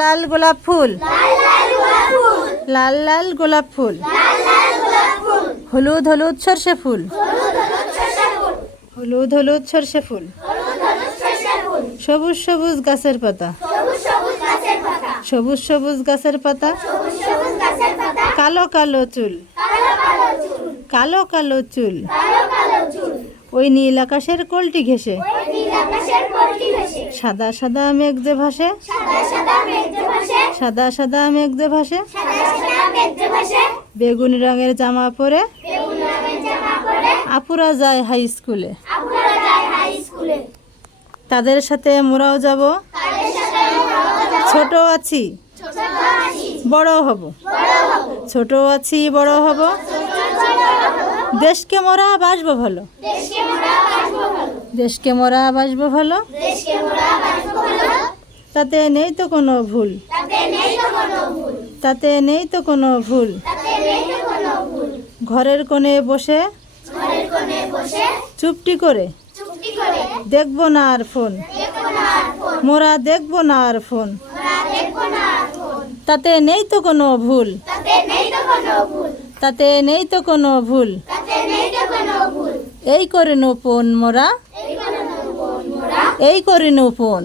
লাল গোলাপ ফুল। লাল লাল গোলাপ ফুল। হলুদ হলুদ সর্ষে ফুল। হলুদ হলুদ সর্ষে ফুল। সবুজ সবুজ গাছের পাতা। সবুজ সবুজ গাছের পাতা। কালো কালো চুল। কালো কালো চুল। ওই নীল আকাশের কলটি ঘেসে সাদা সাদা মেঘ যে ভাসে। সাদা সাদা মেঘ যে ভাসে। বেগুনি রঙের জামা পরে। আপুরা যায় হাই স্কুলে। তাদের সাথে মোরাও যাব। ছোট আছি। বড় হব। ছোট আছি বড় হব। দেশকে মোরা বাসবো ভালো। দেশকে মোরা বাসবো ভালো? তাতে নেই তো কোনো ভুল। তাতে নেই তো কোনো ভুল। ঘরের কোণে বসে চুপটি করে দেখব না আর ফোন। মোরা দেখব না আর ফোন। তাতে নেই তো কোনো ভুল। তাতে নেই তো কোনো ভুল। এই করে নোপন মোরা। এই করি করে নোপন